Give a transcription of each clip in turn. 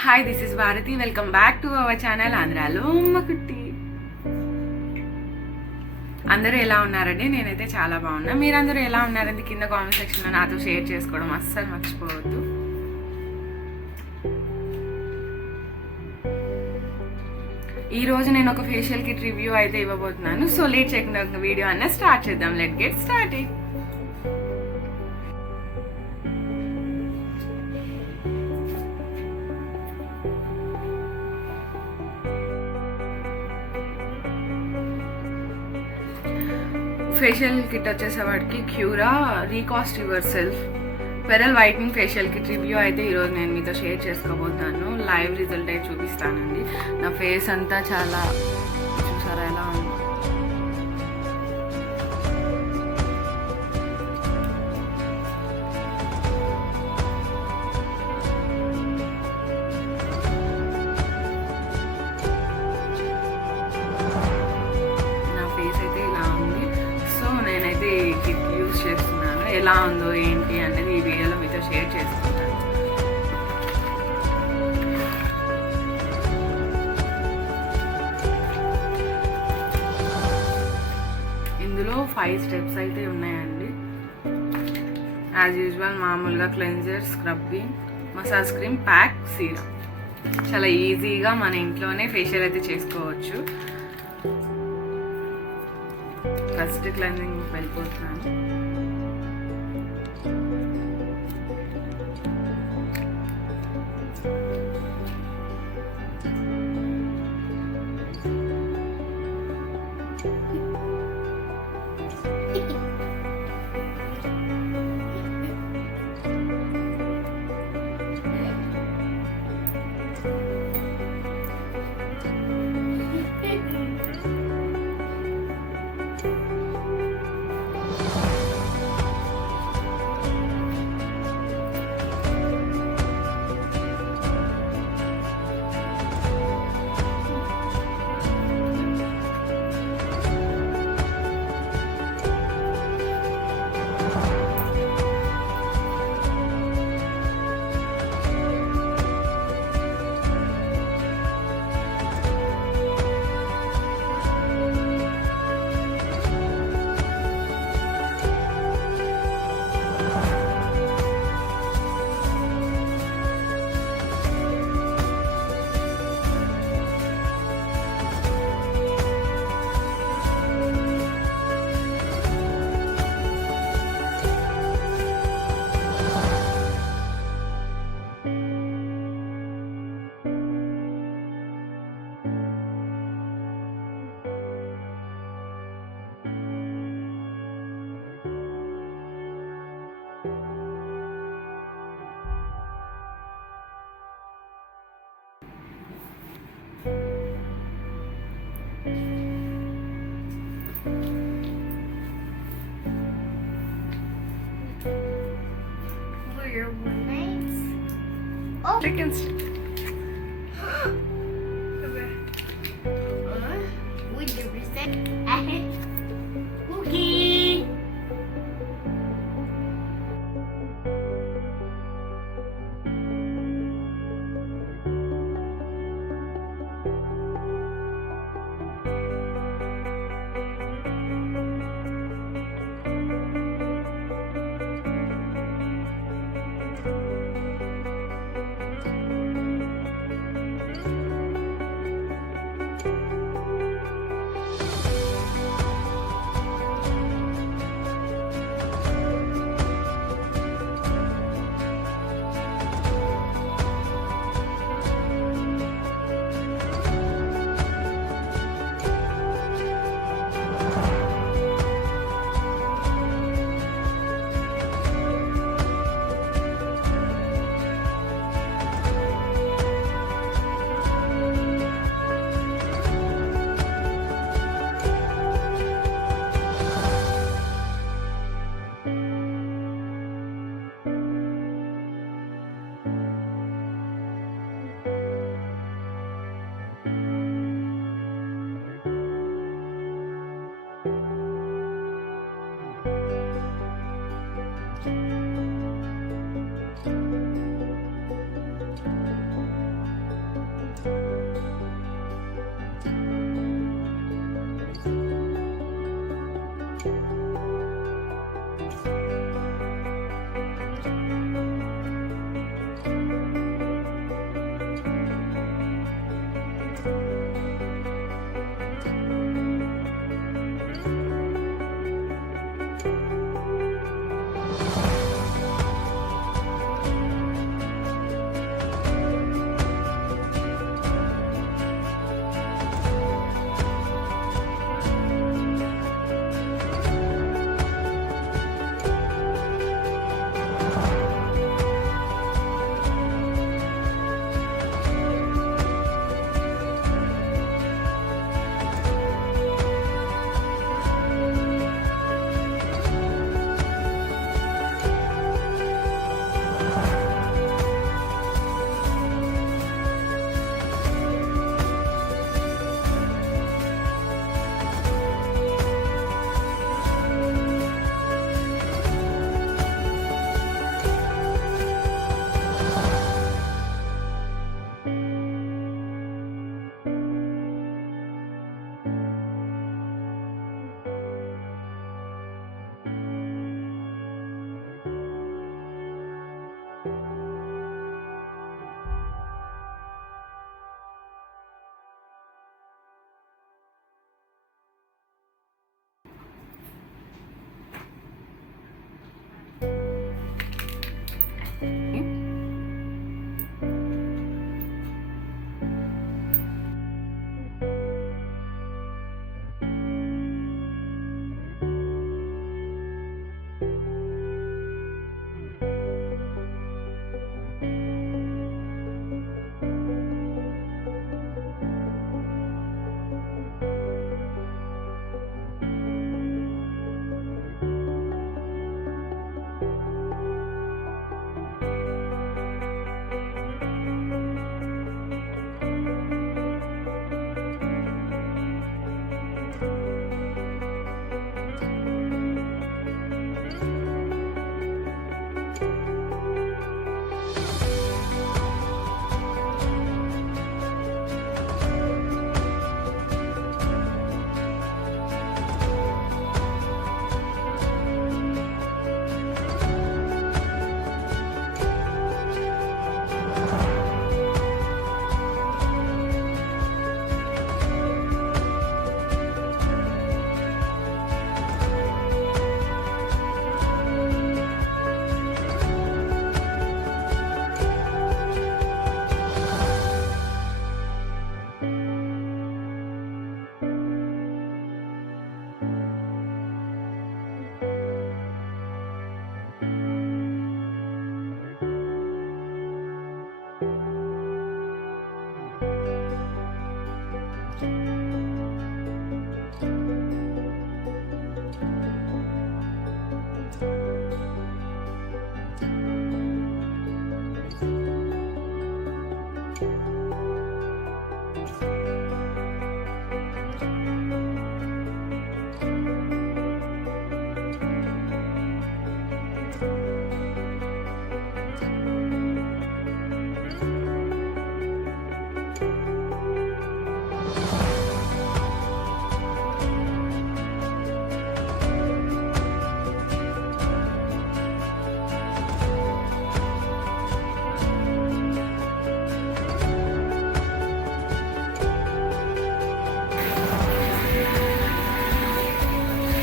Hi, this is Bharathi. Welcome back to our channel Andhralo, Ammakutti. అందరూ ఎలా ఉన్నారండి? నేనైతే చాలా బాగున్నా. మీరందరూ ఎలా ఉన్నారండి? కింద కామెంట్ సెక్షన్లో నాతో షేర్ చేసుకోవడం అస్సలు మర్చిపోవద్దు. ఈరోజు నేను ఒక ఫేషియల్ కిట్ రివ్యూ అయితే ఇవ్వబోతున్నాను. సో లేట్ చేయకుండా వీడియో అన్న స్టార్ట్ చేద్దాం. Let get started. Facial kit వచ్చేసేవాడికి Qura recast your self pearl whitening facial kit review అయితే ఈరోజు నేను మీతో షేర్ చేసుకోబోతున్నాను. లైవ్ రిజల్ట్ అయితే చూపిస్తానండి. నా ఫేస్ అంతా చాలా చూసారా ఎలా ఉంది. కిట్ యూజ్ చేస్తున్నాను. ఎలా ఉందో ఏంటి అనేది ఈ వీడియోలో మీతో షేర్ చేసుకుంటాను. ఇందులో 5 స్టెప్స్ అయితే ఉన్నాయండి. యాజ్ యూజువల్ మామూలుగా cleanser, scrubbing, massage cream, pack, serum. చాలా ఈజీగా మన ఇంట్లోనే ఫేషియల్ అయితే చేసుకోవచ్చు. ఫస్ట్ క్లెన్జింగ్ వెళ్ళిపోతున్నాను. Your roommates? Oh, Chickens. with the reset. Cookie.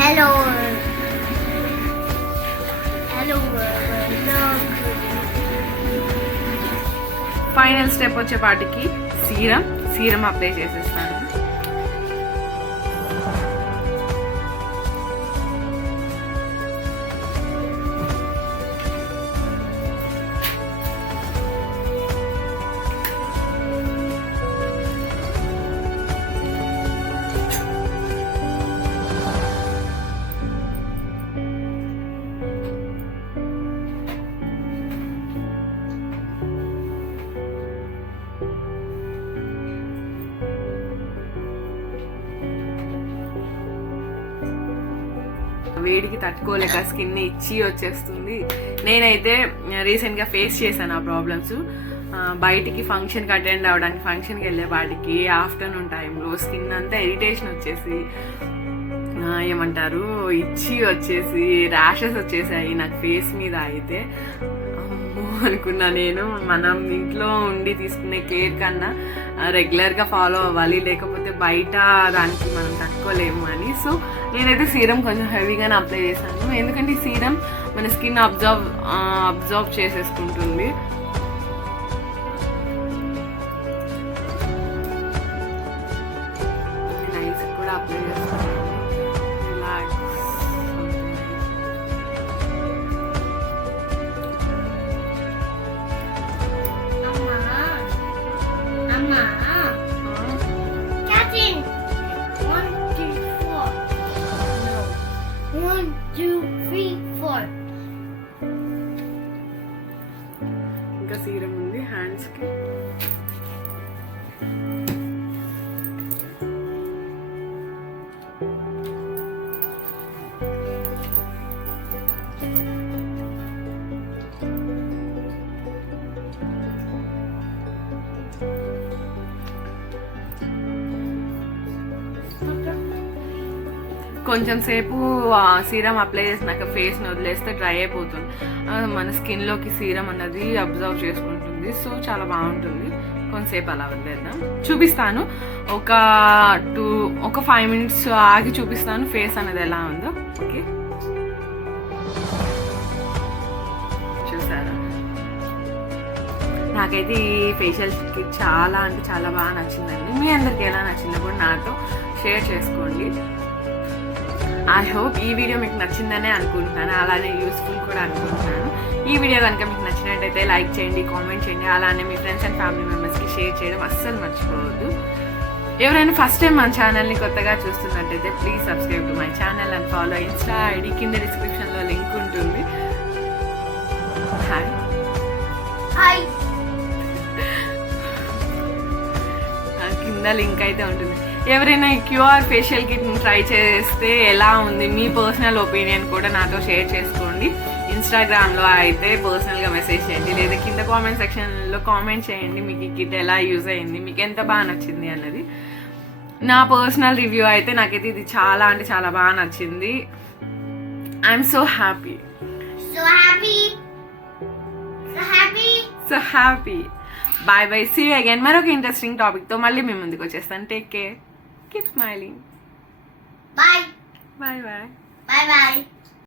Hello. Hello. Final step వచ్చేపాటికి సీరం అప్లై చేసేస్తాను. వేడికి తట్టుకోలేక స్కిన్ ఇచ్చి వచ్చేస్తుంది. నేనైతే రీసెంట్గా ఫేస్ చేశాను ఆ ప్రాబ్లమ్స్. బయటికి ఫంక్షన్కి అటెండ్ అవ్వడానికి ఫంక్షన్కి వెళ్ళే వాటికి ఆఫ్టర్నూన్ టైంలో స్కిన్ అంతా ఇరిటేషన్ వచ్చేసి ఏమంటారు ఇచ్చి వచ్చేసి ర్యాషెస్ వచ్చేసాయి నాకు ఫేస్ మీద. అయితే అనుకున్నా నేను మనం ఇంట్లో ఉండి తీసుకునే కేర్ కన్నా రెగ్యులర్గా ఫాలో అవ్వాలి, లేకపోతే బయట దానికి మనం తట్టుకోలేము అని. సో నేనైతే సీరం కొంచెం హెవీగానే అప్లై చేశాను, ఎందుకంటే ఈ సీరం మన స్కిన్ అబ్జర్వ్ చేసేసుకుంటుంది. నైస్ కూడా అప్లై చేస్తాను. రిలాక్స్. Catching. 1, 2, 4. No. 1, 2, 3, 4. ఇంకా సీరం ఉంది హ్యాండ్స్కి. కొంచెం సేపు సీరం అప్లై చేసినాక ఫేస్ని వదిలేస్తే డ్రై అయిపోతుంది. మన స్కిన్లోకి సీరం అన్నది అబ్జర్వ్ చేసుకుంటుంది. సో చాలా బాగుంటుంది. కొంతసేపు అలా వదిలేద్దాం. చూపిస్తాను ఒక 5 minutes ఆగి చూపిస్తాను ఫేస్ అనేది ఎలా ఉందో. ఓకే, చూసారా నాకైతే ఈ ఫేషియల్ కిట్ చాలా అంటే చాలా బాగా నచ్చిందండి. మీ అందరికి ఎలా నచ్చిందో కూడా నాతో షేర్ చేసుకోండి. ఐ హోప్ ఈ వీడియో మీకు నచ్చిందనే అనుకుంటున్నాను, అలానే యూస్ఫుల్ కూడా అనుకుంటున్నాను. ఈ వీడియో కనుక మీకు నచ్చినట్టయితే లైక్ చేయండి, కామెంట్ చేయండి, అలానే మీ ఫ్రెండ్స్ అండ్ ఫ్యామిలీ మెంబర్స్కి షేర్ చేయడం అస్సలు మర్చిపోవద్దు. ఎవరైనా ఫస్ట్ టైం మన ఛానల్ని కొత్తగా చూస్తున్నట్టయితే please subscribe to my channel and follow Insta ID, కింద డిస్క్రిప్షన్లో లింక్ ఉంటుంది. హాయ్ హాయ్, కింద లింక్ అయితే ఉంటుంది. ఎవరైనా ఈ క్యూఆర్ ఫేషియల్ కిట్ ట్రై చేస్తే ఎలా ఉంది, మీ పర్సనల్ ఒపీనియన్ కూడా నాతో షేర్ చేసుకోండి. ఇన్స్టాగ్రామ్లో అయితే పర్సనల్గా మెసేజ్ చేయండి, లేదా కింద కామెంట్ సెక్షన్లో కామెంట్ చేయండి మీకు ఈ కిట్ ఎలా యూజ్ అయ్యింది, మీకు ఎంత బాగా నచ్చింది అన్నది. నా పర్సనల్ రివ్యూ అయితే నాకైతే ఇది చాలా అంటే చాలా బాగా నచ్చింది. I'm so happy, so happy, so happy. So happy. Bye bye, see you again మరొక ఇంట్రెస్టింగ్ టాపిక్తో మళ్ళీ మీ ముందుకు వచ్చేస్తాను. Take care, keep smiling. Bye, bye bye. bye bye.